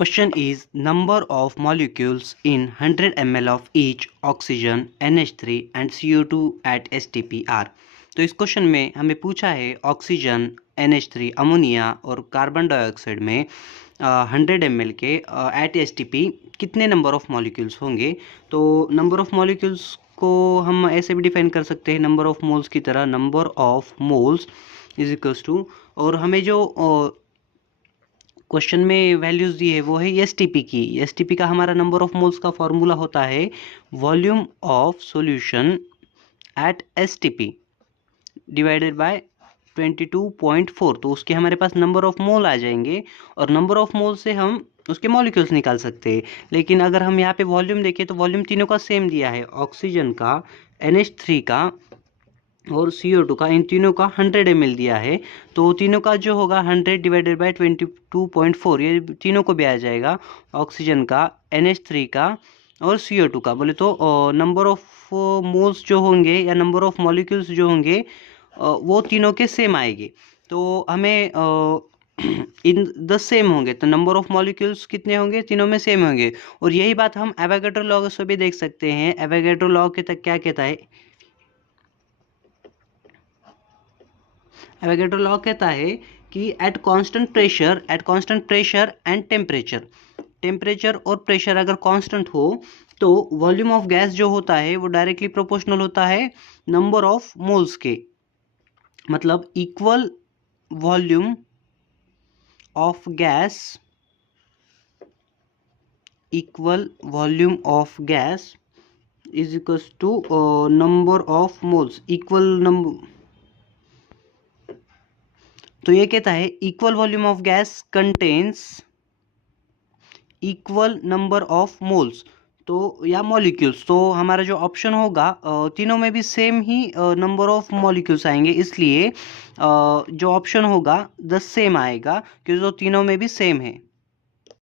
Question is number of molecules in 100 ml of each oxygen, NH3 and CO2 at STP are। तो इस question में हमें पूछा है ऑक्सीजन, NH3 अमोनिया और कार्बन डाइऑक्साइड में 100 ml के एट STP कितने नंबर ऑफ मॉलिक्यूल्स होंगे। तो नंबर ऑफ मॉलिक्यूल्स को हम ऐसे भी डिफाइन कर सकते हैं नंबर ऑफ मोल्स की तरह, number of moles is equals to, और हमें जो क्वेश्चन में वैल्यूज दी है वो है एसटीपी की। एसटीपी का हमारा नंबर ऑफ मोल्स का फॉर्मूला होता है volume of solution at STP divided by 22.4। तो उसके हमारे पास नंबर ऑफ मोल आ जाएंगे और नंबर ऑफ मोल से हम उसके मॉलिक्यूल्स निकाल सकते हैं। लेकिन अगर हम यहाँ पे वॉल्यूम देखें तो वॉल्यूम तीनों का सेम दिया है, ऑक्सीजन का, NH3 का और CO2 का, इन तीनों का 100 ml दिया है। तो तीनों का जो होगा 100 डिवाइडेड बाय 22.4, ये तीनों को भी आ जाएगा, ऑक्सीजन का, NH3 का और CO2 का। बोले तो नंबर ऑफ मोल्स जो होंगे या नंबर ऑफ मॉलिक्यूल्स जो होंगे वो तीनों के सेम आएंगे। तो हमें इन द सेम होंगे, तो नंबर ऑफ मॉलिक्यूल्स कितने होंगे, तीनों में सेम होंगे। और यही बात हम एवोगैड्रो लॉ से भी देख सकते हैं। एवोगैड्रो लॉ के तक क्या कहता है, एवोगैड्रो लॉ कहता है कि at constant pressure and temperature और प्रेशर अगर कांस्टेंट हो तो वॉल्यूम ऑफ गैस जो होता है वो डायरेक्टली प्रोपोर्शनल होता है नंबर ऑफ मोल्स के। मतलब equal volume of gas is equal to number of moles, equal number. तो ये कहता है equal volume of gas contains equal number of moles तो या मॉलिक्यूल्स। तो हमारा जो ऑप्शन होगा तीनों में भी same he number of molecules आएंगे, इसलिए जो ऑप्शन होगा द सेम आएगा क्योंकि तो तीनों में भी सेम है।